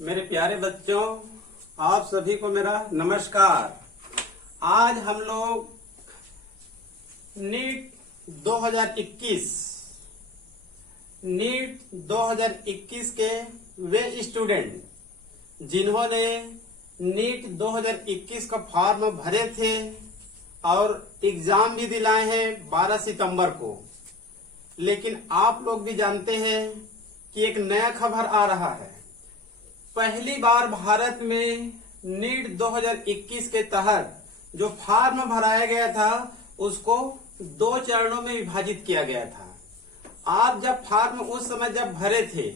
मेरे प्यारे बच्चों, आप सभी को मेरा नमस्कार। आज हम लोग नीट 2021 के वे स्टूडेंट जिन्होंने नीट 2021 का फॉर्म भरे थे और एग्जाम भी दिलाए हैं 12 सितंबर को, लेकिन आप लोग भी जानते हैं कि एक नया खबर आ रहा है। पहली बार भारत में नीट 2021 के तहत जो फॉर्म भराया गया था उसको 2 चरणों में विभाजित किया गया था। आप जब फॉर्म उस समय जब भरे थे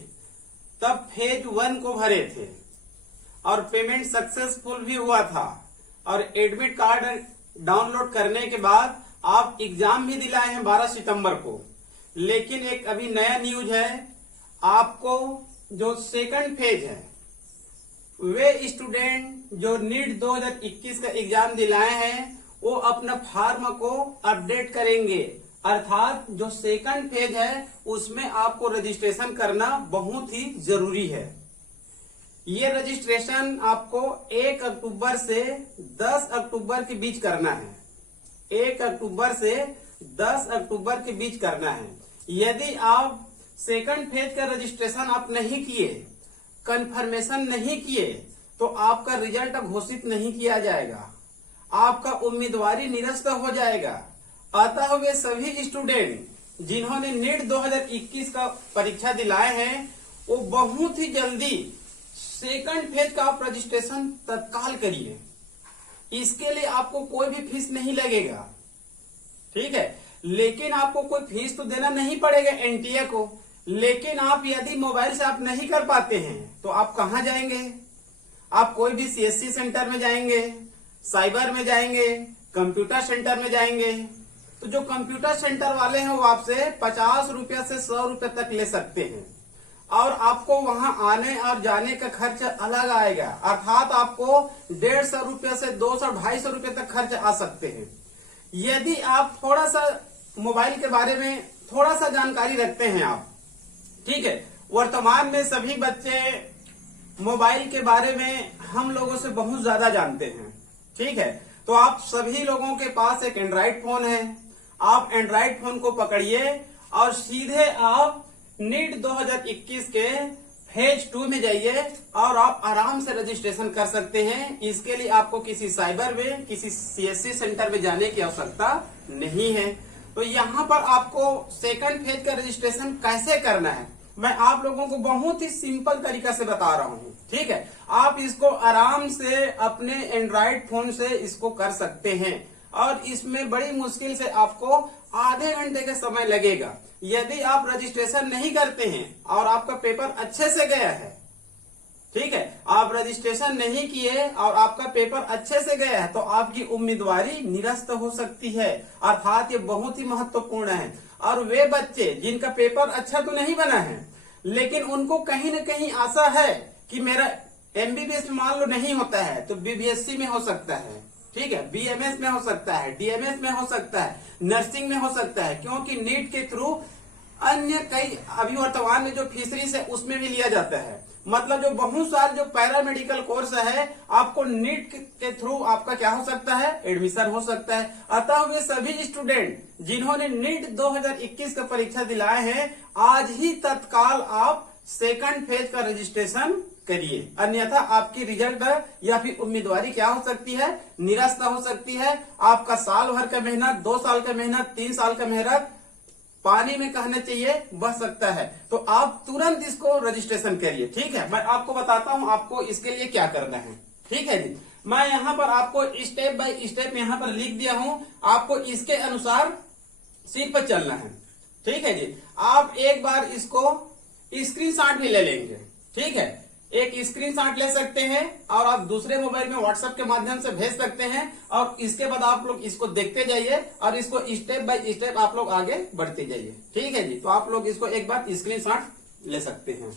तब फेज 1 को भरे थे और पेमेंट सक्सेसफुल भी हुआ था और एडमिट कार्ड डाउनलोड करने के बाद आप एग्जाम भी दिलाए हैं 12 सितंबर को। लेकिन एक अभी नया न्यूज है, आपको जो सेकंड फेज है वे स्टूडेंट जो नीट 2021 का एग्जाम दिलाए हैं वो अपना फॉर्म को अपडेट करेंगे, अर्थात जो सेकंड फेज है उसमें आपको रजिस्ट्रेशन करना बहुत ही जरूरी है। ये रजिस्ट्रेशन आपको 1 अक्टूबर से 10 अक्टूबर के बीच करना है। 1 अक्टूबर से 10 अक्टूबर के बीच करना है। यदि आप सेकंड फेज का रजिस्ट्रेशन आप नहीं किए, कंफर्मेशन नहीं किए, तो आपका रिजल्ट घोषित नहीं किया जाएगा, आपका उम्मीदवारी निरस्त हो जाएगा। अतः वे सभी स्टूडेंट जिन्होंने नीट 2021 का परीक्षा दिलाए हैं वो बहुत ही जल्दी सेकंड फेज का आप रजिस्ट्रेशन तत्काल करिए। इसके लिए आपको कोई भी फीस नहीं लगेगा, ठीक है। लेकिन आपको कोई फीस तो देना नहीं पड़ेगा एनटीए को। लेकिन आप यदि मोबाइल से आप नहीं कर पाते हैं तो आप कहां जाएंगे? आप कोई भी सीएससी सेंटर में जाएंगे, साइबर में जाएंगे, कंप्यूटर सेंटर में जाएंगे। तो जो कंप्यूटर सेंटर वाले हैं वो आपसे 50 रुपया से 100 रुपये तक ले सकते हैं और आपको वहां आने और जाने का खर्च अलग आएगा, अर्थात आपको 150 रुपये से 200-250 रुपये तक खर्च आ सकते हैं। यदि आप थोड़ा सा मोबाइल के बारे में थोड़ा सा जानकारी रखते हैं आप, ठीक है। वर्तमान में सभी बच्चे मोबाइल के बारे में हम लोगों से बहुत ज्यादा जानते हैं, ठीक है। तो आप सभी लोगों के पास एक एंड्रॉइड फोन है, आप एंड्रॉइड फोन को पकड़िए और सीधे आप नीट 2021 के फेज 2 में जाइए और आप आराम से रजिस्ट्रेशन कर सकते हैं। इसके लिए आपको किसी साइबर में, किसी सीएससी सेंटर में जाने की आवश्यकता नहीं है। तो यहाँ पर आपको सेकंड फेज का रजिस्ट्रेशन कैसे करना है मैं आप लोगों को बहुत ही सिंपल तरीका से बता रहा हूँ, ठीक है। आप इसको आराम से अपने एंड्रॉइड फोन से इसको कर सकते हैं और इसमें बड़ी मुश्किल से आपको आधे घंटे का समय लगेगा। यदि आप रजिस्ट्रेशन नहीं करते हैं और आपका पेपर अच्छे से गया है, ठीक है, आप रजिस्ट्रेशन नहीं किए और आपका पेपर अच्छे से गया है तो आपकी उम्मीदवारी निरस्त हो सकती है, अर्थात ये बहुत ही महत्वपूर्ण है। और वे बच्चे जिनका पेपर अच्छा तो नहीं बना है लेकिन उनको कहीं न कहीं आशा है कि मेरा एमबीबीएस मान लो नहीं होता है तो बीबीएससी में हो सकता है, ठीक है, बीएमएस में हो सकता है, डीएमएस में हो सकता है, नर्सिंग में हो सकता है, क्योंकि नीट के थ्रू अन्य कई अभी वर्तमान में जो फिशरीज है उसमें भी लिया जाता है। मतलब जो बहुत सारे जो पैरामेडिकल कोर्स है आपको नीट के थ्रू आपका क्या हो सकता है, एडमिशन हो सकता है। अतः वे सभी स्टूडेंट जिन्होंने नीट 2021 का परीक्षा दिलाए हैं आज ही तत्काल आप सेकंड फेज का रजिस्ट्रेशन करिए, अन्यथा आपकी रिजल्ट या फिर उम्मीदवारी क्या हो सकती है, निरस्त हो सकती है। आपका साल भर का मेहनत, 2 साल का मेहनत, 3 साल का मेहनत पानी में कहना चाहिए बच सकता है। तो आप तुरंत इसको रजिस्ट्रेशन करिए, ठीक है। मैं आपको बताता हूं आपको इसके लिए क्या करना है, ठीक है जी। मैं यहाँ पर आपको स्टेप बाय स्टेप यहाँ पर लिख दिया हूं, आपको इसके अनुसार सिर्फ चलना है, ठीक है जी। आप एक बार इसको स्क्रीनशॉट भी ले लेंगे, ठीक है। एक स्क्रीनशॉट ले सकते हैं और आप दूसरे मोबाइल में व्हाट्सएप के माध्यम से भेज सकते हैं और इसके बाद आप लोग इसको देखते जाइए और इसको स्टेप बाय स्टेप आप लोग आगे बढ़ते जाइए, ठीक है जी। तो आप लोग इसको एक बार स्क्रीनशॉट ले सकते हैं,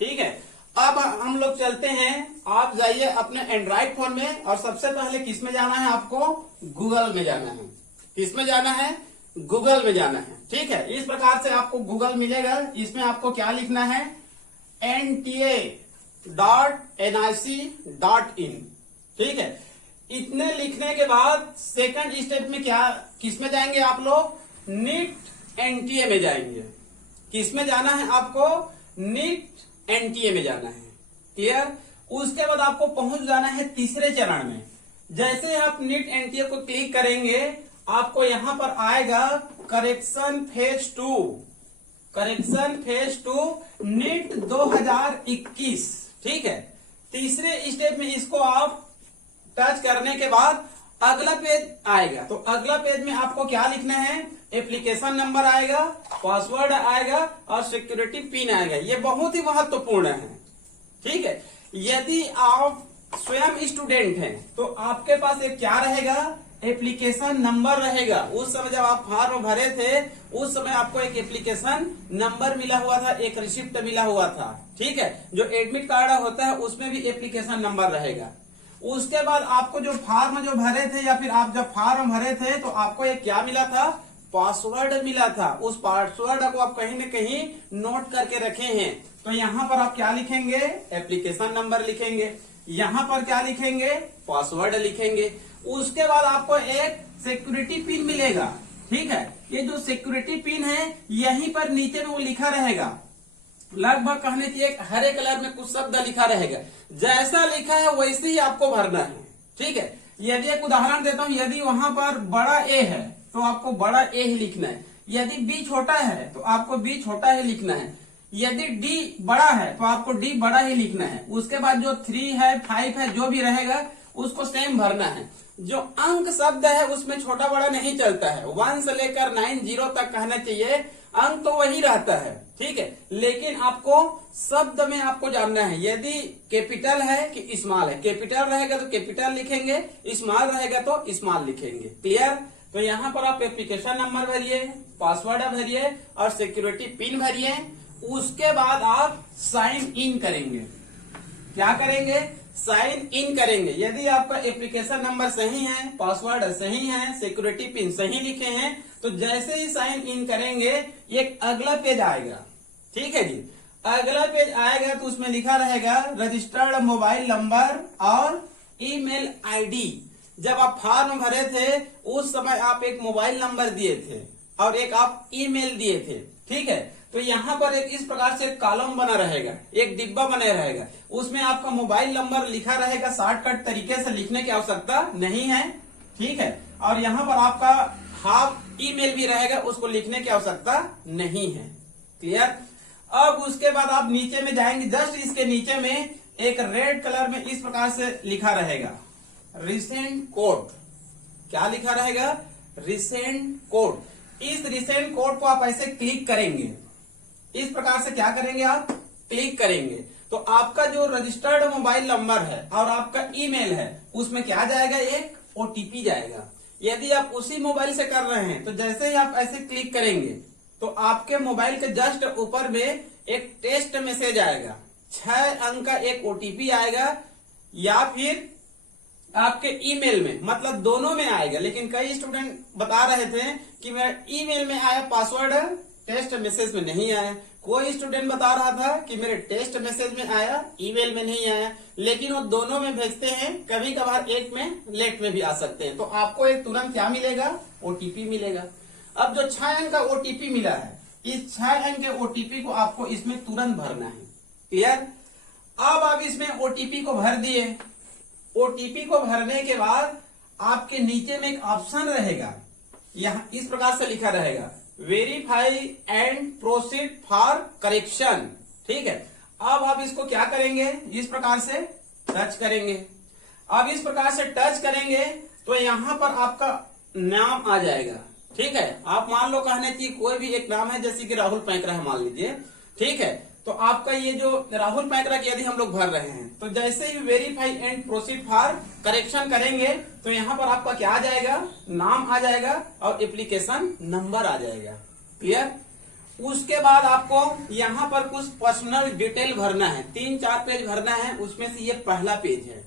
ठीक है। अब हम लोग चलते हैं, आप जाइए अपने एंड्रॉइड फोन में और सबसे पहले किस में जाना है, आपको गूगल में जाना है। किस में जाना है, गूगल में जाना है, ठीक है। इस प्रकार से आपको गूगल मिलेगा, इसमें आपको क्या लिखना है, nta.nic.in। ठीक है, इतने लिखने के बाद सेकंड स्टेप में क्या, किसमें जाएंगे आप लोग? नीट एनटीए में जाएंगे। किसमें जाना है आपको? नीट एनटीए में जाना है। क्लियर? उसके बाद आपको पहुंच जाना है तीसरे चरण में। जैसे आप नीट एनटीए को क्लिक करेंगे, आपको यहां पर आएगा correction phase 2, correction phase 2 NEET 2021। ठीक है, तीसरे स्टेप में इसको आप टच करने के बाद अगला पेज आएगा। तो अगला पेज में आपको क्या लिखना है? एप्लीकेशन नंबर आएगा, पासवर्ड आएगा और सिक्योरिटी पिन आएगा। ये बहुत ही महत्वपूर्ण है। ठीक है, यदि आप स्वयं स्टूडेंट हैं तो आपके पास एक क्या रहेगा? एप्लीकेशन नंबर रहेगा। उस समय जब आप फॉर्म भरे थे, उस समय आपको एक एप्लीकेशन नंबर मिला हुआ था, एक रिसिप्ट मिला हुआ था। ठीक है, जो एडमिट कार्ड होता है उसमें भी एप्लीकेशन नंबर रहेगा। उसके बाद आपको जो फॉर्म जो भरे थे या फिर आप जब फॉर्म भरे थे तो आपको एक क्या मिला था? पासवर्ड मिला था। उस पासवर्ड को आप कहीं न कहीं नोट करके रखे हैं। तो यहाँ पर आप क्या लिखेंगे? एप्लीकेशन नंबर लिखेंगे। यहाँ पर क्या लिखेंगे? पासवर्ड लिखेंगे। उसके बाद आपको एक सिक्योरिटी पिन मिलेगा। ठीक है, ये जो सिक्योरिटी पिन है यहीं पर नीचे में वो लिखा रहेगा। लगभग कहने की एक हरे कलर में कुछ शब्द लिखा रहेगा। जैसा लिखा है वैसे ही आपको भरना है। ठीक है, यदि एक उदाहरण देता हूं, यदि वहां पर बड़ा ए है तो आपको बड़ा ए ही लिखना है। यदि बी छोटा है तो आपको बी छोटा ही लिखना है। यदि डी बड़ा है तो आपको डी बड़ा ही लिखना है। उसके बाद जो 3 है 5 है जो भी रहेगा उसको सेम भरना है। जो अंक शब्द है उसमें छोटा बड़ा नहीं चलता है। 1 से लेकर 90 तक कहना चाहिए, अंक तो वही रहता है। ठीक है, लेकिन आपको शब्द में आपको जानना है, यदि कैपिटल है कि स्मॉल है। कैपिटल रहेगा तो कैपिटल लिखेंगे, स्मॉल रहेगा तो स्मॉल लिखेंगे। क्लियर? तो यहाँ पर आप एप्लीकेशन नंबर भरिए, पासवर्ड भरिए और सिक्योरिटी पिन भरिए। उसके बाद आप साइन इन करेंगे। क्या करेंगे? साइन इन करेंगे। यदि आपका एप्लीकेशन नंबर सही है, पासवर्ड सही है, सिक्योरिटी पिन सही लिखे हैं, तो जैसे ही साइन इन करेंगे एक अगला पेज आएगा। ठीक है जी, अगला पेज आएगा तो उसमें लिखा रहेगा रजिस्टर्ड मोबाइल नंबर और ईमेल आईडी। जब आप फॉर्म भरे थे उस समय आप एक मोबाइल नंबर दिए थे और एक आप ईमेल दिए थे। ठीक है, तो यहाँ पर एक इस प्रकार से कॉलम बना रहेगा, एक डिब्बा बना रहेगा। उसमें आपका मोबाइल नंबर लिखा रहेगा। शॉर्टकट तरीके से लिखने की आवश्यकता नहीं है। ठीक है, और यहाँ पर आपका हाफ ईमेल भी रहेगा, उसको लिखने की आवश्यकता नहीं है। क्लियर? अब उसके बाद आप नीचे में जाएंगे, जस्ट इसके नीचे में एक रेड कलर में इस प्रकार से लिखा रहेगा रिसेंट कोड। क्या लिखा रहेगा? Recent code. इस रिसेंट कोड को आप ऐसे क्लिक करेंगे। इस प्रकार से क्या करेंगे? आप क्लिक करेंगे तो आपका जो रजिस्टर्ड मोबाइल नंबर है और आपका ईमेल है उसमें क्या जाएगा? एक ओटीपी जाएगा। यदि आप उसी मोबाइल से कर रहे हैं तो जैसे ही आप ऐसे क्लिक करेंगे तो आपके मोबाइल के जस्ट ऊपर में एक टेस्ट मैसेज आएगा। 6 अंक का एक ओटीपी आएगा या फिर आपके ईमेल में, मतलब दोनों में आएगा। लेकिन कई स्टूडेंट बता रहे थे कि मेरे ईमेल में आया, पासवर्ड टेस्ट मैसेज में नहीं आया। कोई स्टूडेंट बता रहा था कि मेरे टेस्ट मैसेज में आया, ईमेल में नहीं आया। लेकिन वो दोनों में भेजते हैं, कभी कभार एक में लेट में भी आ सकते हैं। तो आपको एक तुरंत क्या मिलेगा? ओटीपी मिलेगा। अब जो 6 अंक का ओटीपी मिला है, इस 6 अंक के ओटीपी को आपको इसमें तुरंत भरना है। क्लियर? अब आप इसमें ओटीपी को भर दिए। ओटीपी को भरने के बाद आपके नीचे में एक ऑप्शन रहेगा, यहाँ इस प्रकार से लिखा रहेगा verify and proceed for correction. ठीक है, अब आप इसको क्या करेंगे? इस प्रकार से टच करेंगे। अब इस प्रकार से टच करेंगे तो यहाँ पर आपका नाम आ जाएगा। ठीक है, आप मान लो कहने की कोई भी एक नाम है, जैसे कि राहुल पैंकरा है मान लीजिए। ठीक है, तो आपका ये जो राहुल पैंकरा की यदि हम लोग भर रहे हैं तो जैसे ही verify and proceed for correction करेंगे तो यहाँ पर आपका क्या आ जाएगा? नाम आ जाएगा और एप्लीकेशन नंबर आ जाएगा। क्लियर? उसके बाद आपको यहाँ पर कुछ पर्सनल डिटेल भरना है। 3-4 पेज भरना है, उसमें से ये पहला पेज है।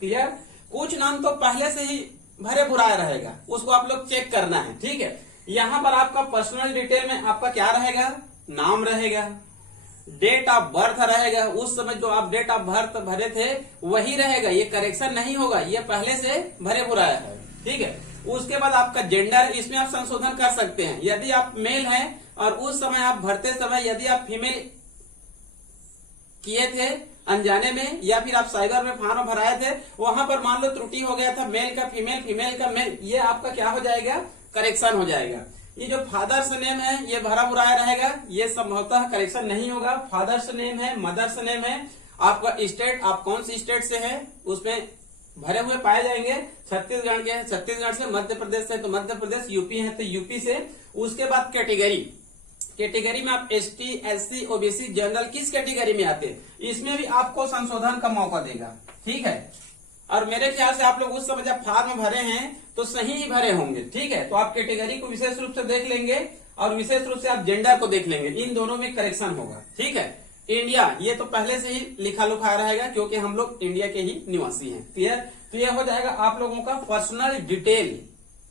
क्लियर? कुछ नाम तो पहले से ही भरे भुराया रहेगा, उसको आप लोग चेक करना है। ठीक है, यहाँ पर आपका पर्सनल डिटेल में आपका क्या रहेगा? नाम रहेगा, डेट ऑफ बर्थ रहेगा, उस समय जो आप डेट ऑफ बर्थ भरे थे वही रहेगा, ये करेक्शन नहीं होगा, ये पहले से भरे भुराया है। ठीक है, उसके बाद आपका जेंडर, इसमें आप संशोधन कर सकते हैं। यदि आप मेल हैं और उस समय आप भरते समय यदि आप फीमेल किए थे अनजाने में, या फिर आप साइबर में फॉर्म भराए थे, वहां पर मान लो त्रुटि हो गया था, मेल का फीमेल, फीमेल का मेल, ये आपका क्या हो जाएगा, करेक्शन हो जाएगा। ये जो फादर्स नेम है ये भरा भुराया रहेगा, ये संभवतः करेक्शन नहीं होगा। फादर्स नेम है, मदर्स नेम है, आपका स्टेट, आप कौन सी स्टेट से है उसमें भरे हुए पाए जाएंगे। छत्तीसगढ़ के हैं, छत्तीसगढ़ से, मध्य प्रदेश से तो मध्य प्रदेश, यूपी है तो यूपी से। उसके बाद कैटेगरी, कैटेगरी में आप एसटी, एससी, ओबीसी, जनरल किस कैटेगरी में आते हैं, इसमें भी आपको संशोधन का मौका देगा। ठीक है, और मेरे ख्याल से आप लोग उस समय जब फॉर्म भरे हैं तो सही ही भरे होंगे। ठीक है, तो आप कैटेगरी को विशेष रूप से देख लेंगे और विशेष रूप से आप जेंडर को देख लेंगे, इन दोनों में करेक्शन होगा। ठीक है, इंडिया, ये तो पहले से ही लिखा लुखा रहेगा क्योंकि हम लोग इंडिया के ही निवासी हैं। क्लियर, तो यह हो जाएगा आप लोगों का पर्सनल डिटेल।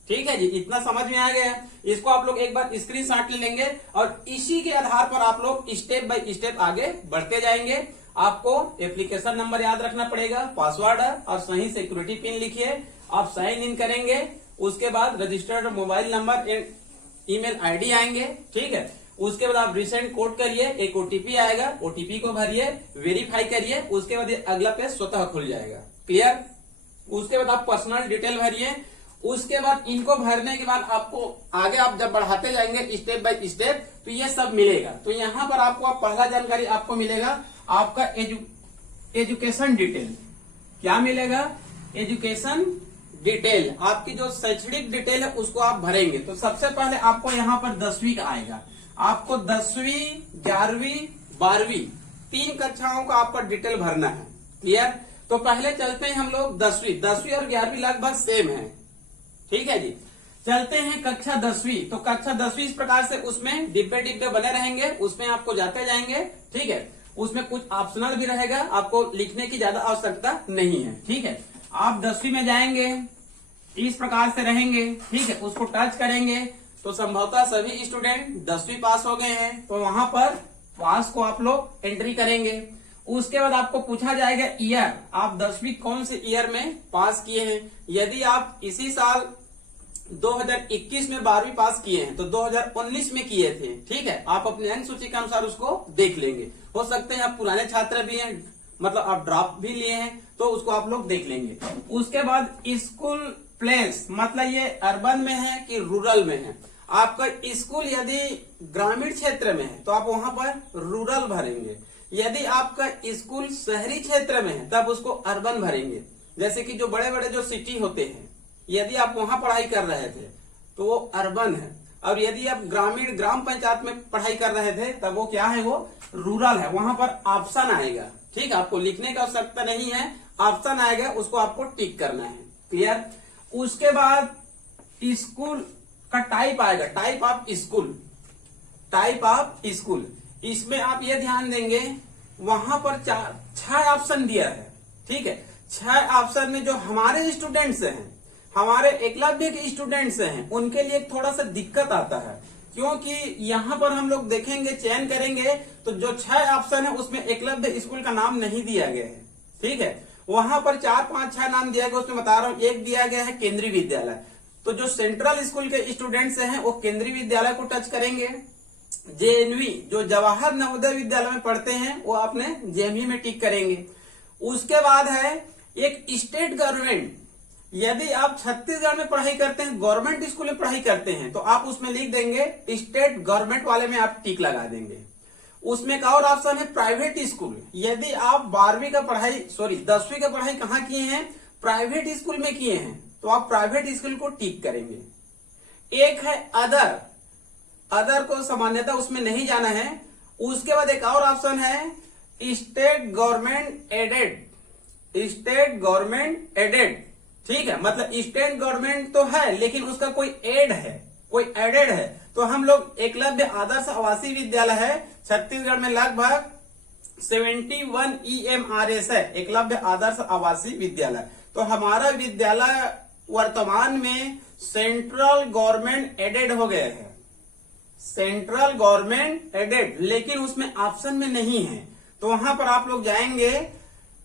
ठीक है जी, इतना समझ में आ गया। इसको आप लोग एक बार स्क्रीनशॉट ले लेंगे और इसी के आधार पर आप लोग स्टेप बाय स्टेप आगे बढ़ते जाएंगे। आपको एप्लीकेशन नंबर याद रखना पड़ेगा, पासवर्ड और सही सिक्योरिटी पिन लिखिए, आप साइन इन करेंगे, उसके बाद registered mobile number, email ID आएंगे। ठीक है, उसके बाद आप रिसेंट कोड करिए, एक ओटीपी आएगा, ओटीपी को भरिए, वेरीफाई करिए, उसके बाद अगला पेज स्वतः खुल जाएगा। क्लियर, उसके बाद आप पर्सनल डिटेल भरिए, उसके बाद इनको भरने के बाद आपको आगे आप जब बढ़ाते जाएंगे स्टेप बाय स्टेप तो ये सब मिलेगा। तो यहाँ पर आपको पहला जानकारी आपको मिलेगा आपका एजुकेशन डिटेल। क्या मिलेगा, एजुकेशन डिटेल, आपकी जो शैक्षणिक डिटेल है उसको आप भरेंगे। तो सबसे पहले आपको यहाँ पर 10वीं का आएगा, आपको 10वीं, 11वीं, 12वीं 3 कक्षाओं का आपका डिटेल भरना है। क्लियर, तो पहले चलते हैं हम लोग 10वीं, 10वीं और 11वीं लगभग सेम है। ठीक है जी, चलते हैं कक्षा 10वीं। तो कक्षा 10वीं इस प्रकार से उसमें डिब्बे डिब्बे बने रहेंगे, उसमें आपको जाते जाएंगे। ठीक है, उसमें कुछ ऑप्शनल भी रहेगा, आपको लिखने की ज्यादा आवश्यकता नहीं है। ठीक है, आप 10वीं में जाएंगे, इस प्रकार से रहेंगे। ठीक है, उसको टच करेंगे तो संभवतः सभी स्टूडेंट 10वीं पास हो गए हैं, तो वहां पर पास को आप लोग एंट्री करेंगे। उसके बाद आपको पूछा जाएगा ईयर, आप 10वीं कौन से ईयर में पास किए हैं। यदि आप इसी साल 2021 में 12वीं पास किए हैं तो 2019 में किए थे। ठीक है, आप अपने अंक सूची के अनुसार उसको देख लेंगे। हो सकते हैं आप पुराने छात्र भी हैं, मतलब आप ड्रॉप भी लिए हैं, तो उसको आप लोग देख लेंगे। उसके बाद स्कूल प्लेस, मतलब ये अर्बन में है कि रूरल में है। आपका स्कूल यदि ग्रामीण क्षेत्र में है तो आप वहां पर रूरल भरेंगे, यदि आपका स्कूल शहरी क्षेत्र में है तब उसको अर्बन भरेंगे। जैसे कि जो बड़े बड़े जो सिटी होते हैं, यदि आप वहां पढ़ाई कर रहे थे तो वो अर्बन है, और यदि आप ग्रामीण ग्राम पंचायत में पढ़ाई कर रहे थे तब वो क्या है, वो रूरल है। वहां पर ऑप्शन आएगा। ठीक, आपको लिखने की आवश्यकता नहीं है, ऑप्शन आएगा, उसको आपको टिक करना है। क्लियर, उसके बाद स्कूल का टाइप आएगा, type of school, type of school. इसमें आप ये ध्यान देंगे वहां पर 6 ऑप्शन दिया है। ठीक है, 6 ऑप्शन में जो हमारे स्टूडेंट्स हैं, हमारे एकलव्य के स्टूडेंट्स हैं, उनके लिए थोड़ा सा दिक्कत आता है, क्योंकि यहाँ पर हम लोग देखेंगे, चयन करेंगे तो जो 6 ऑप्शन है उसमें एकलव्य स्कूल का नाम नहीं दिया गया है। ठीक है, वहां पर 4, 5, 6 नाम दिया गया, उसमें बता रहा हूँ। एक दिया गया है केंद्रीय विद्यालय, तो जो सेंट्रल स्कूल के स्टूडेंट्स हैं वो केंद्रीय विद्यालय को टच करेंगे। जेएनवी, जो जवाहर नवोदय विद्यालय में पढ़ते हैं, वो अपने जेएनवी में टिक करेंगे। उसके बाद है एक स्टेट गवर्नमेंट, यदि आप छत्तीसगढ़ में पढ़ाई करते हैं, गवर्नमेंट स्कूल में पढ़ाई करते हैं, तो आप उसमें लिख देंगे स्टेट गवर्नमेंट वाले में आप टिक लगा देंगे। उसमें एक और ऑप्शन है प्राइवेट स्कूल, यदि आप 10वीं का पढ़ाई कहाँ किए हैं, प्राइवेट स्कूल में किए हैं, तो आप प्राइवेट स्कूल को टिक करेंगे। एक है अदर, अदर को सामान्यतः उसमें नहीं जाना है। उसके बाद एक और ऑप्शन है state government aided, state government aided. ठीक है, मतलब स्टेट गवर्नमेंट तो है लेकिन उसका कोई एड है, कोई एडेड है। तो हम लोग एकलव्य आदर्श आवासीय विद्यालय है, छत्तीसगढ़ में लगभग 71 EMRS है, एकलव्य आदर्श आवासीय विद्यालय। तो हमारा विद्यालय वर्तमान में सेंट्रल गवर्नमेंट एडेड हो गए हैं, सेंट्रल गवर्नमेंट एडेड, लेकिन उसमें ऑप्शन में नहीं है, तो वहां पर आप लोग जाएंगे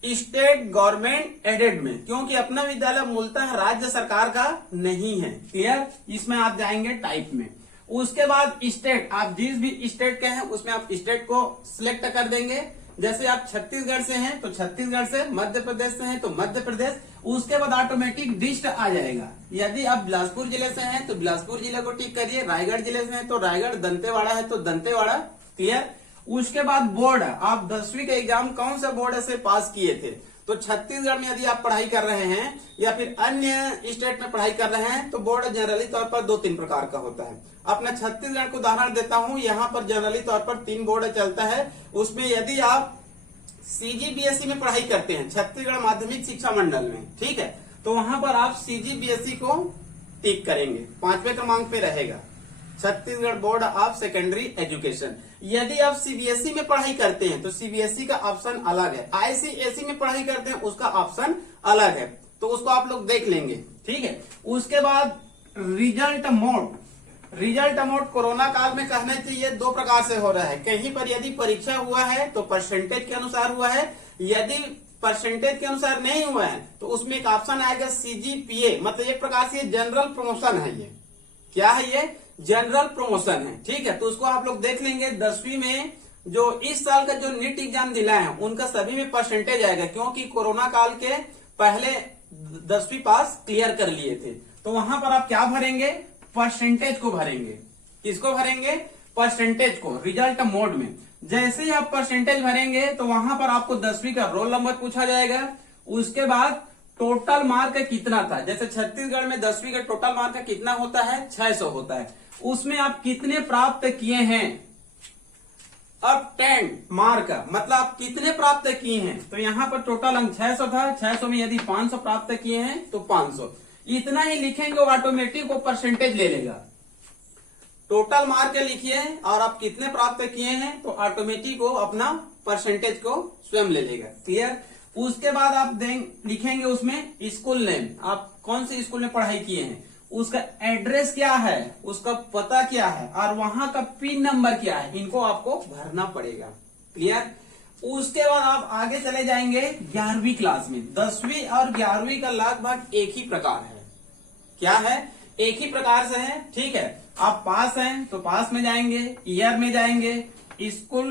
स्टेट गवर्नमेंट एडेड में, क्योंकि अपना विद्यालय मूलतः राज्य सरकार का नहीं है। क्लियर? इसमें आप जाएंगे टाइप में। उसके बाद स्टेट, आप जिस भी स्टेट के हैं उसमें आप स्टेट को सिलेक्ट कर देंगे। जैसे आप छत्तीसगढ़ से हैं तो छत्तीसगढ़ से, मध्य प्रदेश से हैं तो मध्य प्रदेश। उसके बाद ऑटोमेटिक डिस्ट आ जाएगा। यदि आप बिलासपुर जिले से हैं तो बिलासपुर जिले को टिक करिए, रायगढ़ जिले से हैं तो रायगढ़, दंतेवाड़ा है तो दंतेवाड़ा। क्लियर? उसके बाद बोर्ड, आप 10वीं का एग्जाम कौन सा बोर्ड से पास किए थे, तो छत्तीसगढ़ में यदि आप पढ़ाई कर रहे हैं या फिर अन्य स्टेट में पढ़ाई कर रहे हैं तो बोर्ड जनरली तौर पर 2-3 प्रकार का होता है। अपना छत्तीसगढ़ को उदाहरण देता हूं, यहाँ पर जनरली तौर पर 3 बोर्ड चलता है। उसमें यदि आप सीजीबीएसई में पढ़ाई करते हैं, छत्तीसगढ़ माध्यमिक शिक्षा मंडल में, ठीक है, तो वहां पर आप सीजीबीएसई को टिक करेंगे, 5वें क्रमांक पे रहेगा, Chhattisgarh board of secondary education. यदि आप सीबीएसई में पढ़ाई करते हैं तो सीबीएसई का ऑप्शन अलग है, आईसीएसई में पढ़ाई करते हैं उसका ऑप्शन अलग है, तो उसको आप लोग देख लेंगे। ठीक है? उसके बाद result mode, result mode corona काल में कहना चाहिए 2 प्रकार से हो रहा है। कहीं पर यदि परीक्षा हुआ है तो परसेंटेज के अनुसार हुआ है, यदि परसेंटेज के अनुसार नहीं हुआ है तो उसमें एक ऑप्शन आएगा सीजीपीए, मतलब एक प्रकार से जनरल प्रमोशन है। ये क्या है? ये जनरल प्रमोशन है। ठीक है? तो उसको आप लोग देख लेंगे। 10वीं में जो इस साल का जो नीट एग्जाम दिलाए हैं उनका सभी में परसेंटेज आएगा, क्योंकि कोरोना काल के पहले 10वीं पास क्लियर कर लिए थे। तो वहां पर आप क्या भरेंगे? परसेंटेज को भरेंगे। किसको भरेंगे? परसेंटेज को, रिजल्ट मोड में। जैसे ही आप परसेंटेज भरेंगे तो वहां पर आपको 10वीं का रोल नंबर पूछा जाएगा। उसके बाद टोटल मार्क कितना था, जैसे छत्तीसगढ़ में 10वीं का टोटल मार्क कितना होता है? 600 होता है। उसमें आप कितने प्राप्त किए हैं? अब 10 मार्क, मतलब आप कितने प्राप्त किए हैं। तो यहाँ पर टोटल अंक 600 था, 600 में यदि 500 प्राप्त किए हैं तो 500, इतना ही लिखेंगे, वो ऑटोमेटिक वो परसेंटेज ले लेगा। टोटल मार्क लिखिए और आप कितने प्राप्त किए हैं तो ऑटोमेटिक वो अपना परसेंटेज को स्वयं ले लेगा। क्लियर? उसके बाद आप लिखेंगे उसमें स्कूल नेम, आप कौन से स्कूल में पढ़ाई किए हैं, उसका एड्रेस क्या है, उसका पता क्या है और वहां का पिन नंबर क्या है, इनको आपको भरना पड़ेगा। क्लियर? उसके बाद आप आगे चले जाएंगे 11वीं क्लास में। 10वीं और 11वीं का लगभग एक ही प्रकार है। क्या है? एक ही प्रकार से है। ठीक है? आप पास हैं तो पास में जाएंगे, ईयर में जाएंगे, स्कूल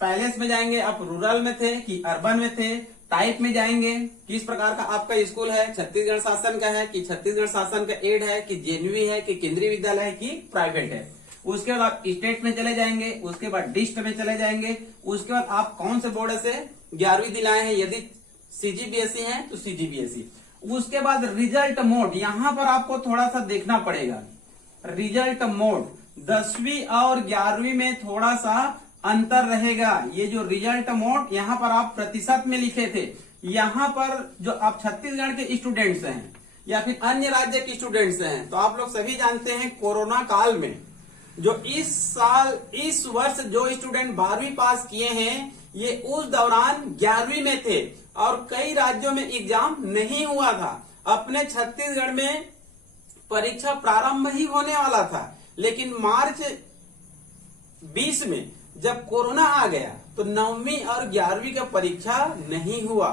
पैलेस में जाएंगे, आप रूरल में थे कि अर्बन में थे, टाइप में जाएंगे, किस प्रकार का आपका स्कूल है, छत्तीसगढ़ शासन का है कि छत्तीसगढ़ शासन का एड है कि जेएनवी है कि केंद्रीय विद्यालय है कि प्राइवेट है। उसके बाद आप स्टेट में चले जाएंगे, उसके बाद डिस्ट में चले जाएंगे, उसके बाद आप कौन से बोर्ड से 11वीं दिलाए हैं, यदि सीजीबीएसई है तो सीजीबीएसई। उसके बाद रिजल्ट मोड, यहां पर आपको थोड़ा सा देखना पड़ेगा। रिजल्ट मोड 10वीं और 11वीं में थोड़ा सा अंतर रहेगा। ये जो रिजल्ट मोड, यहाँ पर आप प्रतिशत में लिखे थे, यहाँ पर जो आप छत्तीसगढ़ के स्टूडेंट्स हैं या फिर अन्य राज्य के स्टूडेंट्स हैं, तो आप लोग सभी जानते हैं कोरोना काल में जो इस वर्ष जो स्टूडेंट 12वीं पास किए हैं, ये उस दौरान 11वीं में थे और कई राज्यों में एग्जाम नहीं हुआ था। अपने छत्तीसगढ़ में परीक्षा प्रारंभ ही होने वाला था, लेकिन मार्च 20 में जब कोरोना आ गया तो 9वीं और 11वीं का परीक्षा नहीं हुआ।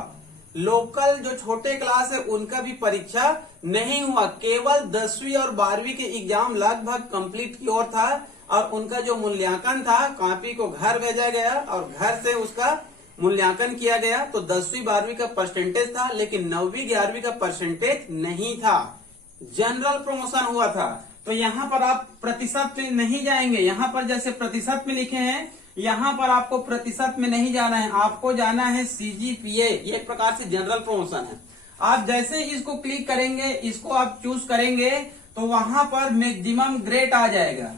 लोकल जो छोटे क्लास है उनका भी परीक्षा नहीं हुआ, केवल 10वीं और 12वीं के एग्जाम लगभग कंप्लीट की ओर था और उनका जो मूल्यांकन था, कॉपी को घर भेजा गया और घर से उसका मूल्यांकन किया गया। तो 10वीं 12वीं का परसेंटेज था, लेकिन 9वीं 11वीं का परसेंटेज नहीं था, जनरल प्रमोशन हुआ था। तो यहाँ पर आप प्रतिशत में नहीं जाएंगे, यहाँ पर जैसे प्रतिशत में लिखे हैं, यहाँ पर आपको प्रतिशत में नहीं जाना है, आपको जाना है सीजीपीए। ये एक प्रकार से जनरल प्रमोशन है। आप जैसे इसको क्लिक करेंगे, इसको आप चूज करेंगे तो वहां पर मैक्सिमम ग्रेड आ जाएगा।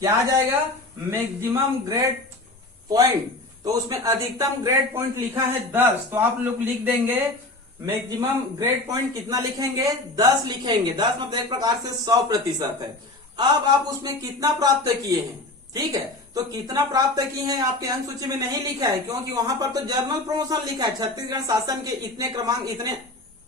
क्या आ जाएगा? Maximum grade point. तो उसमें अधिकतम ग्रेड पॉइंट लिखा है 10, तो आप लोग लिख देंगे मैक्सिमम ग्रेड पॉइंट कितना लिखेंगे? 10 लिखेंगे। 10 मतलब एक प्रकार से 100% है। अब आप उसमें कितना प्राप्त किए हैं, ठीक है, तो कितना प्राप्त किए हैं आपके अंक सूची में नहीं लिखा है, क्योंकि वहां पर तो जनरल प्रमोशन लिखा है, छत्तीसगढ़ शासन के इतने क्रमांक, इतने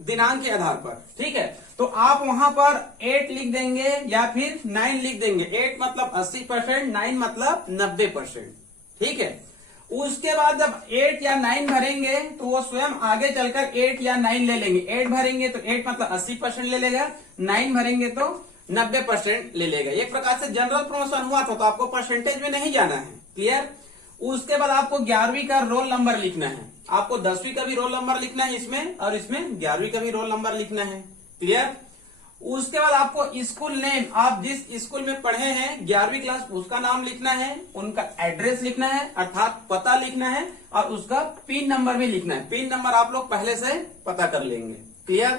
दिनांक के आधार पर, ठीक है। तो आप वहां पर 8 लिख देंगे या फिर 9 लिख देंगे। 8 मतलब 80%, 9 मतलब 90%, ठीक है। उसके बाद जब 8 या 9 भरेंगे तो वो स्वयं आगे चलकर 8 या 9 ले लेंगे। 8 भरेंगे तो 8 मतलब 80% ले लेगा, 9 भरेंगे तो 90% ले लेगा। एक प्रकार से जनरल प्रमोशन हुआ था, तो आपको परसेंटेज में नहीं जाना है, क्लियर। उसके बाद आपको 11वीं का रोल नंबर लिखना है, आपको 10वीं का भी रोल नंबर लिखना है इसमें, और इसमें 11वीं का भी रोल नंबर लिखना है, क्लियर। उसके बाद आपको स्कूल नेम, आप जिस स्कूल में पढ़े हैं 11वीं क्लास, उसका नाम लिखना है, उनका एड्रेस लिखना है अर्थात पता लिखना है, और उसका पिन नंबर भी लिखना है। पिन नंबर आप लोग पहले से पता कर लेंगे, क्लियर।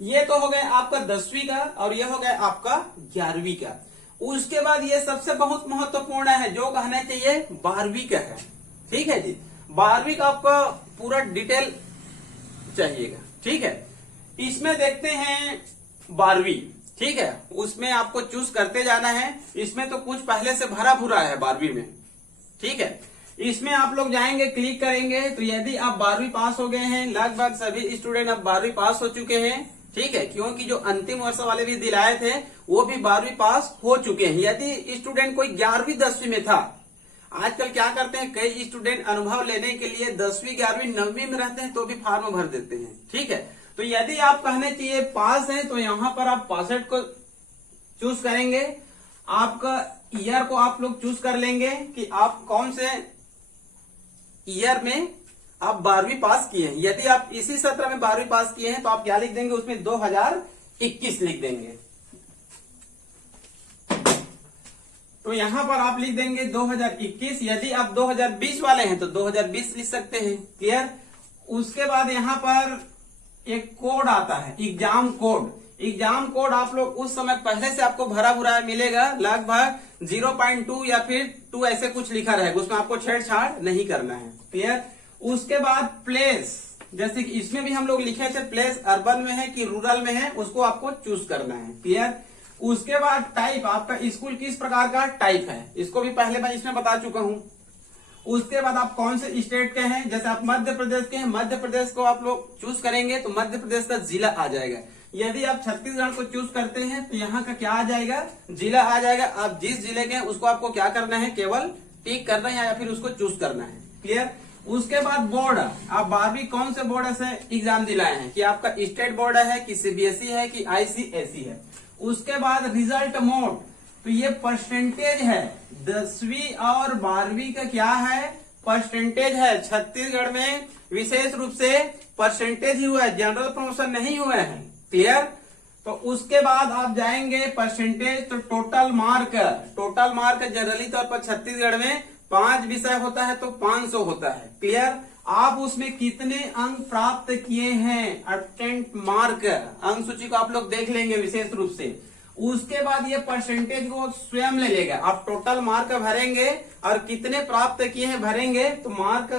ये तो हो गया आपका 10वीं का, और ये हो गया आपका 11वीं का। उसके बाद ये सबसे बहुत महत्वपूर्ण है, जो कहना चाहिए 12वीं का है, ठीक है जी। 12वीं का आपका पूरा डिटेल चाहिएगा, ठीक है। इसमें देखते हैं 12वीं, ठीक है। उसमें आपको चूज करते जाना है। इसमें तो कुछ पहले से भरा भुरा है 12वीं में, ठीक है। इसमें आप लोग जाएंगे, क्लिक करेंगे, तो यदि आप 12वीं पास हो गए हैं, लगभग सभी स्टूडेंट अब 12वीं पास हो चुके हैं, ठीक है, क्योंकि जो अंतिम वर्ष वाले भी दिलाए थे वो भी 12वीं पास हो चुके हैं। यदि स्टूडेंट कोई 11वीं 10वीं में था, आजकल क्या करते हैं कई स्टूडेंट अनुभव लेने के लिए 10वीं 11वीं 9वीं में रहते हैं तो भी फॉर्म भर देते हैं, ठीक है। तो यदि आप कहने चाहिए पास हैं तो यहां पर आप 65 को चूज करेंगे। आपका ईयर को आप लोग चूज कर लेंगे कि आप कौन से ईयर में आप 12वीं पास किए हैं। यदि आप इसी सत्र में 12वीं पास किए हैं तो आप क्या लिख देंगे, उसमें 2021 लिख देंगे। तो यहां पर आप लिख देंगे 2021। यदि आप 2020 वाले हैं तो 2020 लिख सकते हैं, क्लियर। उसके बाद यहां पर एक कोड आता है, एग्जाम कोड। एग्जाम कोड आप लोग उस समय पहले से आपको भरा भुरा मिलेगा, लगभग 0.2 या फिर 2 ऐसे कुछ लिखा रहेगा, उसमें आपको छेड़छाड़ नहीं करना है, क्लियर। उसके बाद प्लेस, जैसे कि इसमें भी हम लोग लिखे थे प्लेस अर्बन में है कि रूरल में है, उसको आपको चूज करना है, क्लियर। उसके बाद टाइप, आपका स्कूल किस प्रकार का टाइप है, इसको भी पहले मैं इसमें बता चुका हूं। उसके बाद आप कौन से स्टेट के हैं, जैसे आप मध्य प्रदेश के हैं, मध्य प्रदेश को आप लोग चूज करेंगे तो मध्य प्रदेश का जिला आ जाएगा। यदि आप छत्तीसगढ़ को चूज करते हैं तो यहाँ का क्या आ जाएगा, जिला आ जाएगा। आप जिस जिले के हैं उसको आपको क्या करना है, केवल टिक करना है या फिर उसको चूज करना है, क्लियर। उसके बाद बोर्ड, आप 12वीं कौन से बोर्ड से एग्जाम दिलाए हैं, कि आपका स्टेट बोर्ड है कि सीबीएसई है कि आईसीएसई है। उसके बाद रिजल्ट मोड, तो ये परसेंटेज है, 10वीं और 12वीं का क्या है, परसेंटेज है। छत्तीसगढ़ में विशेष रूप से परसेंटेज ही हुआ है, जनरल प्रमोशन नहीं हुए हैं, क्लियर। तो उसके बाद आप जाएंगे परसेंटेज, तो total mark, total mark generally तौर पर छत्तीसगढ़ में 5 विषय होता है तो 500 होता है, क्लियर। आप उसमें कितने अंक प्राप्त किए हैं, अटेम्प्ट मार्क, अंक सूची को आप लोग देख लेंगे विशेष रूप से। उसके बाद ये परसेंटेज को स्वयं ले लेगा, आप टोटल मार्क भरेंगे और कितने प्राप्त किए हैं भरेंगे, तो मार्क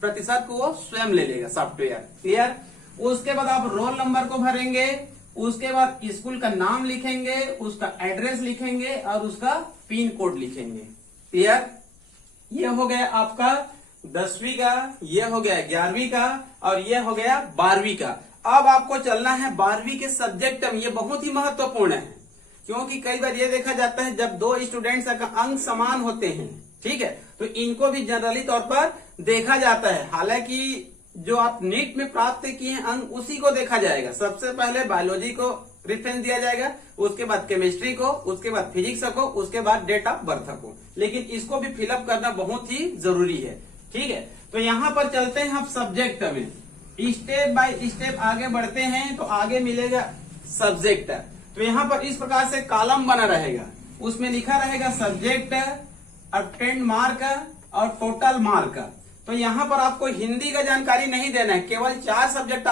प्रतिशत को वो स्वयं ले लेगा सॉफ्टवेयर, क्लियर। उसके बाद आप रोल नंबर को भरेंगे, उसके बाद स्कूल का नाम लिखेंगे, उसका एड्रेस लिखेंगे और उसका पिन कोड लिखेंगे, क्लियर। ये हो गया आपका 10वीं का, ये हो गया 11वीं का, और ये हो गया 12वीं का। अब आपको चलना है 12वीं के सब्जेक्ट में। ये बहुत ही महत्वपूर्ण है, क्योंकि कई बार ये देखा जाता है जब 2 स्टूडेंट्स का अंक समान होते हैं, ठीक है, तो इनको भी जनरली तौर पर देखा जाता है। हालांकि जो आप नीट में प्राप्त किए हैं अंक, उसी को देखा जाएगा। सबसे पहले बायोलॉजी को रेफरेंस दिया जाएगा, उसके बाद केमिस्ट्री को, उसके बाद फिजिक्स को, उसके बाद डेट ऑफ बर्थ को। लेकिन इसको भी फिलअप करना बहुत ही जरूरी है, ठीक है। तो यहाँ पर चलते हैं हम सब्जेक्ट में, स्टेप बाय स्टेप आगे बढ़ते हैं। तो आगे मिलेगा सब्जेक्ट, तो यहाँ पर इस प्रकार से कॉलम बना रहेगा, उसमें लिखा रहेगा सब्जेक्ट, अटेम्प्ट मार्क और टोटल मार्क। तो यहाँ पर आपको हिंदी का जानकारी नहीं देना है, केवल 4 सब्जेक्ट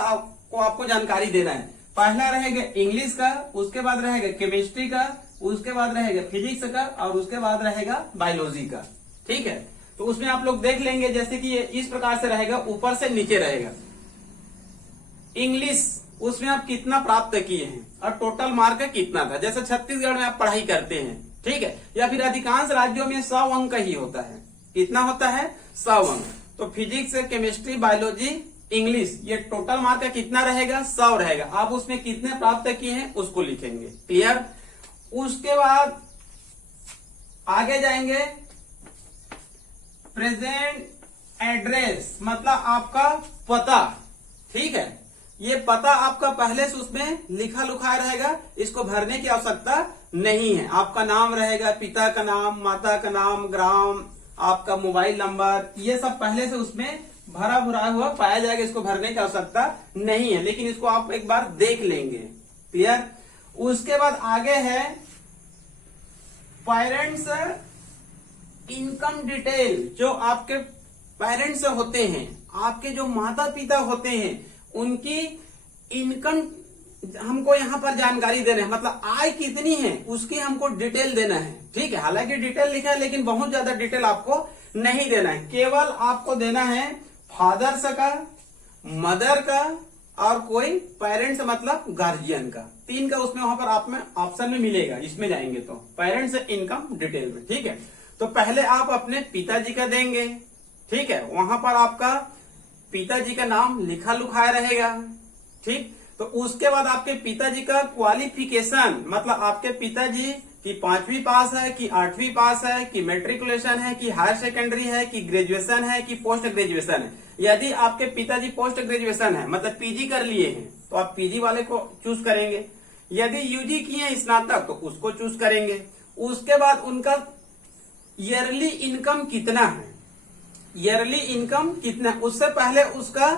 को आपको जानकारी देना है। पहला रहेगा इंग्लिश का, उसके बाद रहेगा केमिस्ट्री का, उसके बाद रहेगा फिजिक्स का, और उसके बाद रहेगा बायोलॉजी का, ठीक है। तो उसमें आप लोग देख लेंगे, जैसे कि ये इस प्रकार से रहेगा, ऊपर से नीचे रहेगा। इंग्लिश, उसमें आप कितना प्राप्त किए हैं और टोटल मार्क कितना था, जैसे छत्तीसगढ़ में आप पढ़ाई करते हैं, ठीक है, या फिर अधिकांश राज्यों में 100 अंक ही होता है। कितना होता है, 100 अंक। तो फिजिक्स, केमिस्ट्री, बायोलॉजी इंग्लिश, ये टोटल मार्क का कितना रहेगा, 100 रहेगा। आप उसमें कितने प्राप्त किए हैं उसको लिखेंगे। क्लियर। उसके बाद आगे जाएंगे, प्रेजेंट एड्रेस मतलब आपका पता। ठीक है, ये पता आपका पहले से उसमें लिखा लुखाया रहेगा, इसको भरने की आवश्यकता नहीं है। आपका नाम रहेगा, पिता का नाम, माता का नाम, ग्राम, आपका मोबाइल नंबर, ये सब पहले से उसमें भरा भरा हुआ पाया जाएगा, इसको भरने की आवश्यकता नहीं है, लेकिन इसको आप एक बार देख लेंगे। क्लियर। उसके बाद आगे है पेरेंट्स इनकम डिटेल। जो आपके पेरेंट्स होते हैं, आपके जो माता पिता होते हैं, उनकी इनकम हमको यहाँ पर जानकारी देना है, मतलब आय कितनी है उसकी हमको डिटेल देना है। ठीक है, हालांकि डिटेल लिखा है लेकिन बहुत ज्यादा डिटेल आपको नहीं देना है, केवल आपको देना है फादर्स का, मदर का और कोई पेरेंट्स मतलब गार्जियन का। 3 का उसमें वहां पर आप में ऑप्शन में मिलेगा, इसमें जाएंगे तो पेरेंट्स इनकम डिटेल में। ठीक है, तो पहले आप अपने पिताजी का देंगे। ठीक है, वहां पर आपका पिताजी का नाम लिखा लुखाया रहेगा। ठीक, तो उसके बाद आपके पिताजी का क्वालिफिकेशन, मतलब आपके पिताजी की 5वीं पास है कि 8वीं पास है कि मैट्रिकुलेशन है कि हायर सेकेंडरी है कि ग्रेजुएशन है कि पोस्ट ग्रेजुएशन है। यदि आपके पिताजी पोस्ट ग्रेजुएशन है मतलब पीजी कर लिए हैं तो आप पीजी वाले को चूज करेंगे। यदि यूजी किए हैं स्नातक तो उसको चूज करेंगे। उसके बाद उनका ईयरली इनकम कितना है, ईयरली इनकम कितना, उससे पहले उसका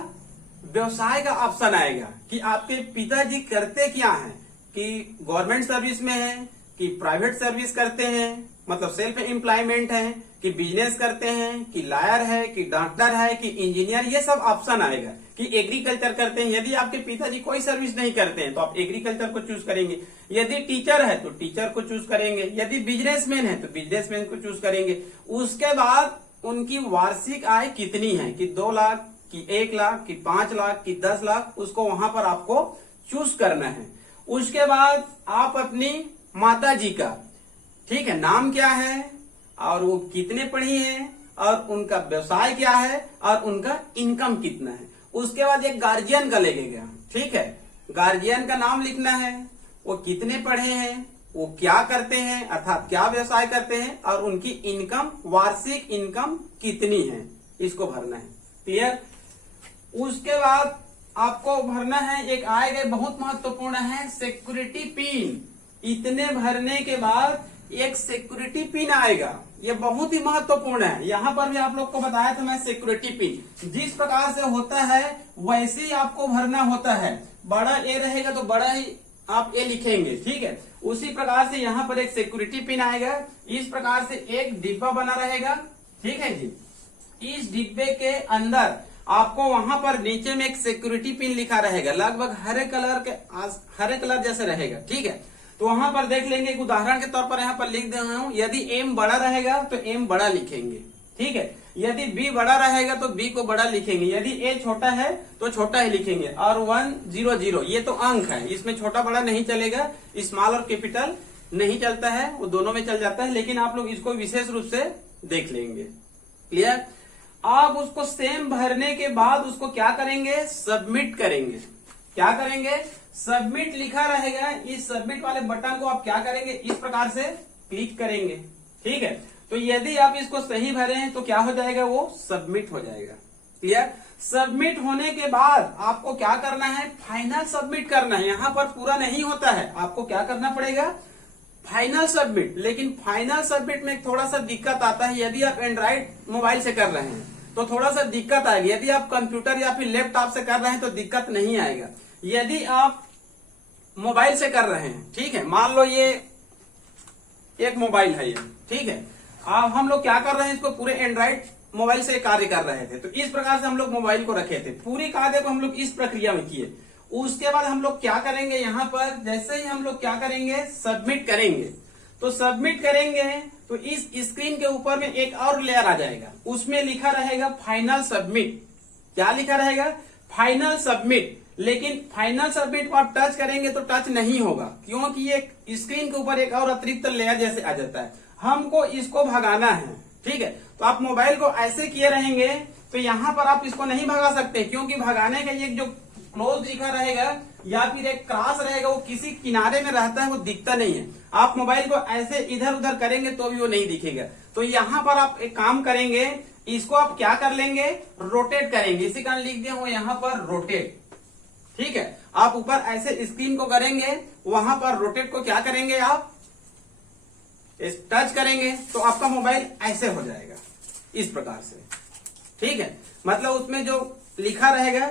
व्यवसाय का ऑप्शन आएगा कि आपके पिताजी करते क्या हैं, कि गवर्नमेंट सर्विस में है कि प्राइवेट सर्विस करते हैं मतलब सेल्फ एम्प्लॉयमेंट है कि बिजनेस करते हैं कि लॉयर है कि डॉक्टर है कि इंजीनियर, ये सब ऑप्शन आएगा कि एग्रीकल्चर करते हैं। यदि आपके पिताजी कोई सर्विस नहीं करते हैं तो आप एग्रीकल्चर को चूज करेंगे। यदि टीचर है तो टीचर को चूज करेंगे। यदि बिजनेसमैन है तो बिजनेसमैन को चूज करेंगे। उसके बाद उनकी वार्षिक आय कितनी है, कि 2 लाख कि 1 लाख कि 5 लाख कि 10 लाख, उसको वहां पर आपको चूज करना है। उसके बाद आप अपनी माता जी का, ठीक है, नाम क्या है और वो कितने पढ़ी हैं और उनका व्यवसाय क्या है और उनका इनकम कितना है। उसके बाद एक गार्जियन का लगेगा। ठीक है, गार्जियन का नाम लिखना है, वो कितने पढ़े हैं, वो क्या करते हैं अर्थात क्या व्यवसाय करते हैं और उनकी इनकम, वार्षिक इनकम कितनी है, इसको भरना है। क्लियर। उसके बाद आपको भरना है, एक आएगा बहुत महत्वपूर्ण है, सिक्योरिटी पिन। इतने भरने के बाद एक सिक्योरिटी पिन आएगा, ये बहुत ही महत्वपूर्ण है। यहाँ पर भी आप लोग को बताया था मैं, सिक्योरिटी पिन जिस प्रकार से होता है वैसे ही आपको भरना होता है। बड़ा ए रहेगा तो बड़ा ही आप ए लिखेंगे। ठीक है, उसी प्रकार से यहाँ पर एक सिक्योरिटी पिन आएगा। इस प्रकार से एक डिब्बा बना रहेगा। ठीक है जी, इस डिब्बे के अंदर आपको वहां पर नीचे में एक सिक्योरिटी पिन लिखा रहेगा, लगभग हरे कलर जैसे रहेगा। ठीक है, तो वहां पर देख लेंगे, एक उदाहरण के तौर पर यहाँ पर लिख दे रहा हूं। यदि एम बड़ा रहेगा तो एम बड़ा लिखेंगे। ठीक है, यदि बी बड़ा रहेगा तो बी को बड़ा लिखेंगे। यदि ए छोटा है तो छोटा ही लिखेंगे। और 100 ये तो अंक है, इसमें छोटा बड़ा नहीं चलेगा, स्मॉल और कैपिटल नहीं चलता है, वो दोनों में चल जाता है, लेकिन आप लोग इसको विशेष रूप से देख लेंगे। क्लियर। आप उसको सेम भरने के बाद उसको क्या करेंगे, सबमिट करेंगे। क्या करेंगे, सबमिट लिखा रहेगा, इस सबमिट वाले बटन को आप क्या करेंगे, इस प्रकार से क्लिक करेंगे। ठीक है, तो यदि आप इसको सही भरे हैं तो क्या हो जाएगा, वो सबमिट हो जाएगा। क्लियर। सबमिट होने के बाद आपको क्या करना है, फाइनल सबमिट करना है। यहाँ पर पूरा नहीं होता है, आपको क्या करना पड़ेगा, फाइनल सबमिट। लेकिन फाइनल सबमिट में थोड़ा सा दिक्कत आता है। यदि आप एंड्रॉइड मोबाइल से कर रहे हैं तो थोड़ा सा दिक्कत आएगी, यदि आप कंप्यूटर या फिर लैपटॉप से कर रहे हैं तो दिक्कत नहीं आएगा। यदि आप मोबाइल से कर रहे हैं, ठीक है, मान लो ये एक मोबाइल है ये, ठीक है, अब हम लोग क्या कर रहे हैं, इसको पूरे एंड्रॉइड मोबाइल से कार्य कर रहे थे, तो इस प्रकार से हम लोग मोबाइल को रखे थे, पूरी कार्य को हम लोग इस प्रक्रिया में किए। उसके बाद हम लोग क्या करेंगे, यहाँ पर जैसे ही हम लोग क्या करेंगे, सबमिट करेंगे। तो सबमिट करेंगे तो इस स्क्रीन के ऊपर में एक और लेयर आ जाएगा, उसमें लिखा रहेगा फाइनल सबमिट। क्या लिखा रहेगा, फाइनल सबमिट। लेकिन फाइनल सबमिट को आप टच करेंगे तो टच नहीं होगा, क्योंकि ये स्क्रीन के ऊपर एक और अतिरिक्त लेयर जैसे आ जाता है। हमको इसको भगाना है। ठीक है, तो आप मोबाइल को ऐसे किए रहेंगे तो यहाँ पर आप इसको नहीं भगा सकते, क्योंकि भगाने का ये जो क्लोज लिखा रहेगा या फिर एक क्रॉस रहेगा वो किसी किनारे में रहता है, वो दिखता नहीं है। आप मोबाइल को ऐसे इधर उधर करेंगे तो भी वो नहीं दिखेगा। तो यहाँ पर आप एक काम करेंगे, इसको आप क्या कर लेंगे, रोटेट करेंगे। इसी कारण लिख दिया हूं यहाँ पर रोटेट। ठीक है, आप ऊपर ऐसे स्क्रीन को करेंगे, वहां पर रोटेट को क्या करेंगे, आप टच करेंगे तो आपका मोबाइल ऐसे हो जाएगा, इस प्रकार से। ठीक है, मतलब उसमें जो लिखा रहेगा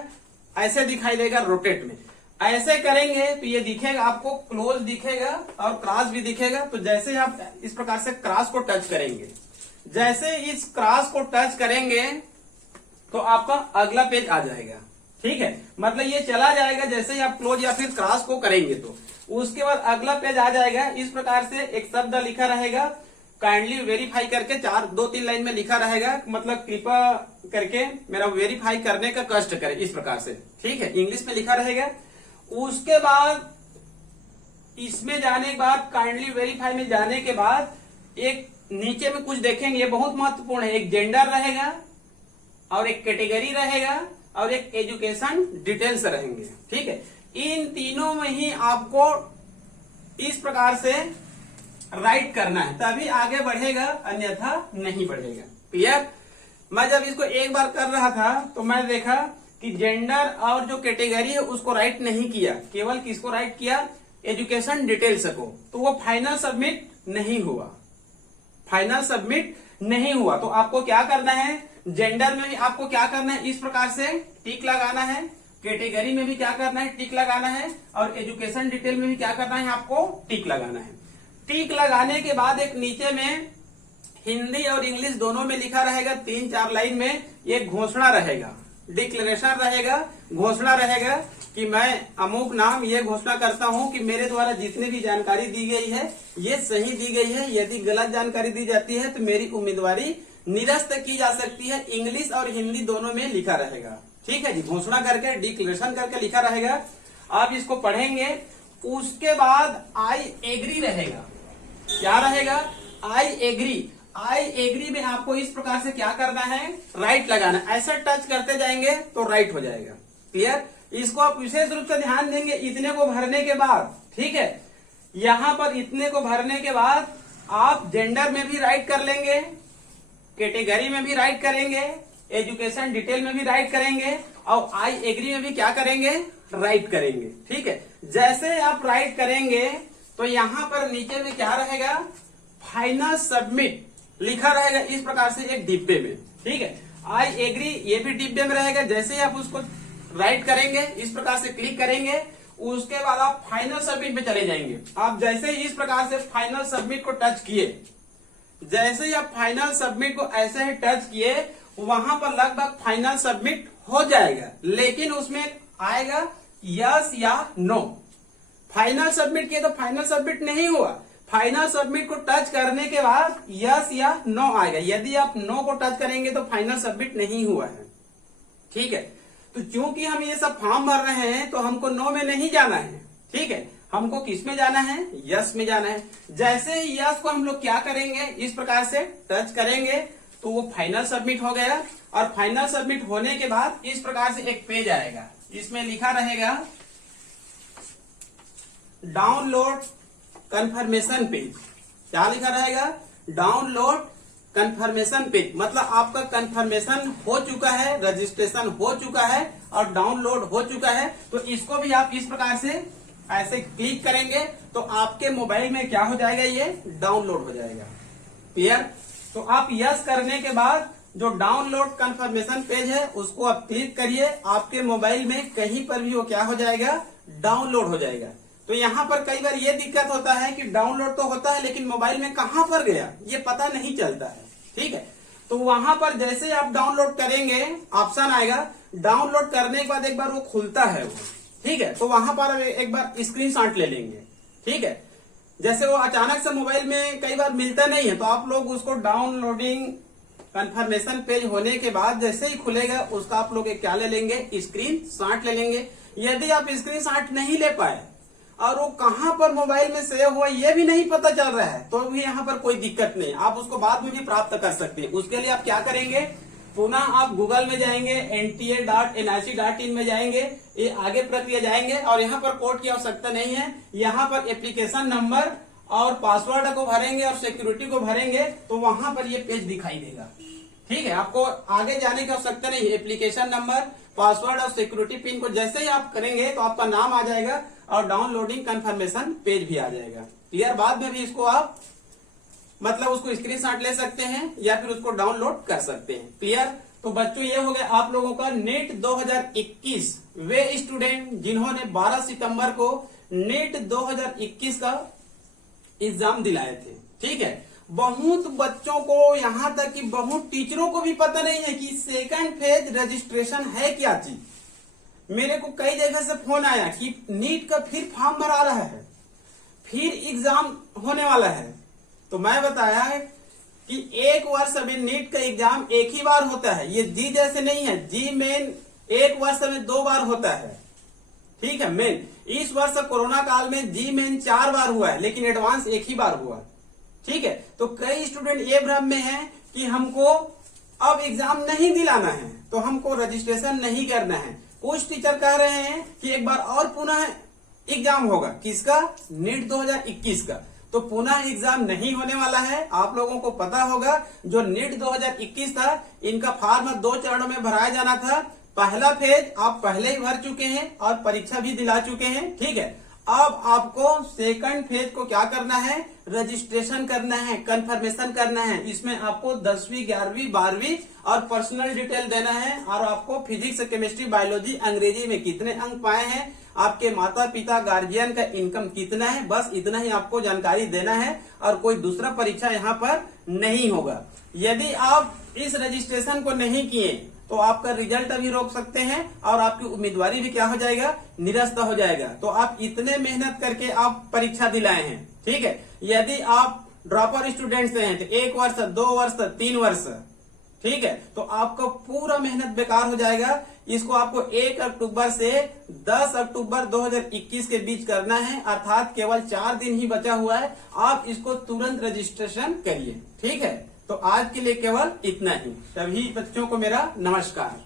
ऐसे दिखाई देगा रोटेट में। ऐसे करेंगे तो ये दिखेगा आपको, क्लोज दिखेगा और क्रॉस भी दिखेगा। तो जैसे आप इस प्रकार से क्रॉस को टच करेंगे, जैसे इस क्रॉस को टच करेंगे तो आपका अगला पेज आ जाएगा। ठीक है, मतलब ये चला जाएगा जैसे ही आप क्लोज या फिर क्रॉस को करेंगे, तो उसके बाद अगला पेज आ जाएगा। इस प्रकार से एक शब्द लिखा रहेगा, काइंडली वेरीफाई करके 2-3 लाइन में लिखा रहेगा, मतलब कृपा करके मेरा वेरीफाई करने का कष्ट करें, इस प्रकार से। ठीक है, इंग्लिश में लिखा रहेगा। उसके बाद इसमें जाने के बाद, काइंडली वेरीफाई में जाने के बाद एक नीचे में कुछ देखेंगे, ये बहुत महत्वपूर्ण है। एक जेंडर रहेगा और एक कैटेगरी रहेगा और एक एजुकेशन डिटेल्स रहेंगे। ठीक है, इन तीनों में ही आपको इस प्रकार से राइट करना है, तभी आगे बढ़ेगा, अन्यथा नहीं बढ़ेगा। क्लियर? मैं जब इसको एक बार कर रहा था तो मैं देखा कि जेंडर और जो कैटेगरी है उसको राइट नहीं किया, केवल किसको राइट किया, एजुकेशन डिटेल्स को। तो वो फाइनल सबमिट नहीं हुआ, फाइनल सबमिट नहीं हुआ। तो आपको क्या करना है, जेंडर में भी आपको क्या करना है, इस प्रकार से टिक लगाना है, कैटेगरी में भी क्या करना है, टिक लगाना है, और एजुकेशन डिटेल में भी क्या करना है, आपको टिक लगाना है। टिक लगाने के बाद एक नीचे में हिंदी और इंग्लिश दोनों में लिखा रहेगा, 3-4 लाइन में एक घोषणा रहेगा, डिक्लेरेशन रहेगा, घोषणा रहेगा कि मैं अमुक नाम ये घोषणा करता हूं कि मेरे द्वारा जितनी भी जानकारी दी गई है ये सही दी गई है। यदि गलत जानकारी दी जाती है तो मेरी उम्मीदवारी निरस्त की जा सकती है। इंग्लिश और हिंदी दोनों में लिखा रहेगा। ठीक है जी, घोषणा करके डिक्लेरेशन करके लिखा रहेगा। आप इसको पढ़ेंगे। उसके बाद आई एग्री रहेगा। क्या रहेगा, आई एग्री। आई एग्री में आपको इस प्रकार से क्या करना है, राइट लगाना। ऐसा टच करते जाएंगे तो राइट हो जाएगा। क्लियर? इसको आप विशेष रूप से ध्यान देंगे इतने को भरने के बाद। ठीक है, यहां पर इतने को भरने के बाद आप जेंडर में भी राइट कर लेंगे, कैटेगरी में भी राइट करेंगे, एजुकेशन डिटेल में भी राइट करेंगे, और आई एग्री में भी क्या करेंगे, राइट करेंगे। ठीक है, जैसे आप राइट करेंगे तो यहां पर नीचे में क्या रहेगा, फाइनल सबमिट लिखा रहेगा, इस प्रकार से एक डिब्बे में। ठीक है, आई एग्री ये भी डिब्बे में रहेगा। जैसे ही आप उसको राइट करेंगे, इस प्रकार से क्लिक करेंगे, उसके बाद आप फाइनल सबमिट में चले जाएंगे। आप जैसे ही इस प्रकार से फाइनल सबमिट को टच किए, जैसे ही आप फाइनल सबमिट को ऐसे ही टच किए, वहां पर लगभग फाइनल सबमिट हो जाएगा, लेकिन उसमें आएगा यस या नो। फाइनल सबमिट किए तो फाइनल सबमिट नहीं हुआ। फाइनल सबमिट को टच करने के बाद यस या नो आएगा। यदि आप नो को टच करेंगे तो फाइनल सबमिट नहीं हुआ है। ठीक है, तो चूंकि हम ये सब फॉर्म भर रहे हैं तो हमको नो में नहीं जाना है। ठीक है, हमको किस में जाना है, यस में जाना है। जैसे ही यस को हम लोग क्या करेंगे, इस प्रकार से टच करेंगे तो वो फाइनल सबमिट हो गया। और फाइनल सबमिट होने के बाद इस प्रकार से एक पेज आएगा, इसमें लिखा रहेगा डाउनलोड कंफर्मेशन पेज। क्या लिखा रहेगा, डाउनलोड कंफर्मेशन पेज। मतलब आपका कंफर्मेशन हो चुका है, रजिस्ट्रेशन हो चुका है और डाउनलोड हो चुका है। तो इसको भी आप इस प्रकार से ऐसे क्लिक करेंगे तो आपके मोबाइल में क्या हो जाएगा, ये डाउनलोड हो जाएगा। क्लियर? तो आप यस करने के बाद जो डाउनलोड कंफर्मेशन पेज है उसको आप क्लिक करिए, आपके मोबाइल में कहीं पर भी वो क्या हो जाएगा, डाउनलोड हो जाएगा। तो यहाँ पर कई बार ये दिक्कत होता है कि डाउनलोड तो होता है लेकिन मोबाइल में कहां पर गया ये पता नहीं चलता है। ठीक है, तो वहां पर जैसे आप डाउनलोड करेंगे ऑप्शन आएगा, डाउनलोड करने के बाद एक बार वो खुलता है वो। ठीक है, तो वहां पर एक बार स्क्रीनशॉट ले लेंगे। ठीक है, जैसे वो अचानक से मोबाइल में कई बार मिलता नहीं है तो आप लोग उसको डाउनलोडिंग कंफर्मेशन पेज होने के बाद जैसे ही खुलेगा उसका आप लोग क्या ले लेंगे, स्क्रीनशॉट ले लेंगे। यदि आप स्क्रीनशॉट नहीं ले पाए और वो कहां पर मोबाइल में सेव हुआ ये भी नहीं पता चल रहा है तो भी यहाँ पर कोई दिक्कत नहीं, आप उसको बाद में भी प्राप्त कर सकते हैं। उसके लिए आप क्या करेंगे, पुनः आप गूगल में जाएंगे, nta.nic.in में जाएंगे, ये आगे प्रक्रिया जाएंगे और यहाँ पर कोड की आवश्यकता नहीं है। यहाँ पर एप्लीकेशन नंबर और पासवर्ड को भरेंगे और सिक्योरिटी को भरेंगे तो वहां पर ये पेज दिखाई देगा। ठीक है, आपको आगे जाने की आवश्यकता नहीं है। एप्लीकेशन नंबर, पासवर्ड और सिक्योरिटी पिन को जैसे ही आप करेंगे तो आपका नाम आ जाएगा और डाउनलोडिंग कंफर्मेशन पेज भी आ जाएगा। क्लियर? बाद में भी इसको आप मतलब उसको स्क्रीनशॉट ले सकते हैं या फिर उसको डाउनलोड कर सकते हैं। क्लियर? तो बच्चों ये हो गया आप लोगों का नीट 2021। वे स्टूडेंट जिन्होंने 12 सितंबर को नीट 2021 का एग्जाम दिलाए थे। ठीक है, बहुत बच्चों को, यहां तक कि बहुत टीचरों को भी पता नहीं है कि सेकंड फेज रजिस्ट्रेशन है क्या चीज। मेरे को कई जगह से फोन आया कि नीट का फिर फॉर्म भरा रहा है, फिर एग्जाम होने वाला है। तो मैं बताया कि एक वर्ष में नीट का एग्जाम एक ही बार होता है, ये जी जैसे नहीं है। जी मेन एक वर्ष में 2 बार होता है। ठीक है, मेन इस वर्ष कोरोना काल में जी मेन 4 बार हुआ है, लेकिन एडवांस एक ही बार हुआ। ठीक है, तो कई स्टूडेंट ये भ्रम में हैं कि हमको अब एग्जाम नहीं दिलाना है तो हमको रजिस्ट्रेशन नहीं करना है। कुछ टीचर कह रहे हैं कि एक बार और पुनः एग्जाम होगा। किसका? नीट 2021 का। तो पुनः एग्जाम नहीं होने वाला है। आप लोगों को पता होगा जो नीट 2021 था, इनका फॉर्म 2 चरणों में भराया जाना था। पहला फेज आप पहले ही भर चुके हैं और परीक्षा भी दिला चुके हैं। ठीक है, अब आपको सेकंड फेज को क्या करना है? रजिस्ट्रेशन करना है, कंफर्मेशन करना है। इसमें आपको 10वीं, 11वीं, 12वीं और पर्सनल डिटेल देना है और आपको फिजिक्स, केमिस्ट्री, बायोलॉजी, अंग्रेजी में कितने अंक पाए हैं, आपके माता पिता गार्जियन का इनकम कितना है, बस इतना ही आपको जानकारी देना है और कोई दूसरा परीक्षा यहाँ पर नहीं होगा। यदि आप इस रजिस्ट्रेशन को नहीं किए तो आपका रिजल्ट भी रोक सकते हैं और आपकी उम्मीदवारी भी क्या हो जाएगा? निरस्त हो जाएगा। तो आप इतने मेहनत करके आप परीक्षा दिलाए हैं। ठीक है, यदि आप ड्रॉपर स्टूडेंट से हैं तो 1 वर्ष, 2 वर्ष, 3 वर्ष, ठीक है, तो आपका पूरा मेहनत बेकार हो जाएगा। इसको आपको 1 अक्टूबर से 10 अक्टूबर 2021 के बीच करना है, अर्थात केवल 4 दिन ही बचा हुआ है। आप इसको तुरंत रजिस्ट्रेशन करिए। ठीक है, तो आज के लिए केवल इतना ही। सभी बच्चों को मेरा नमस्कार।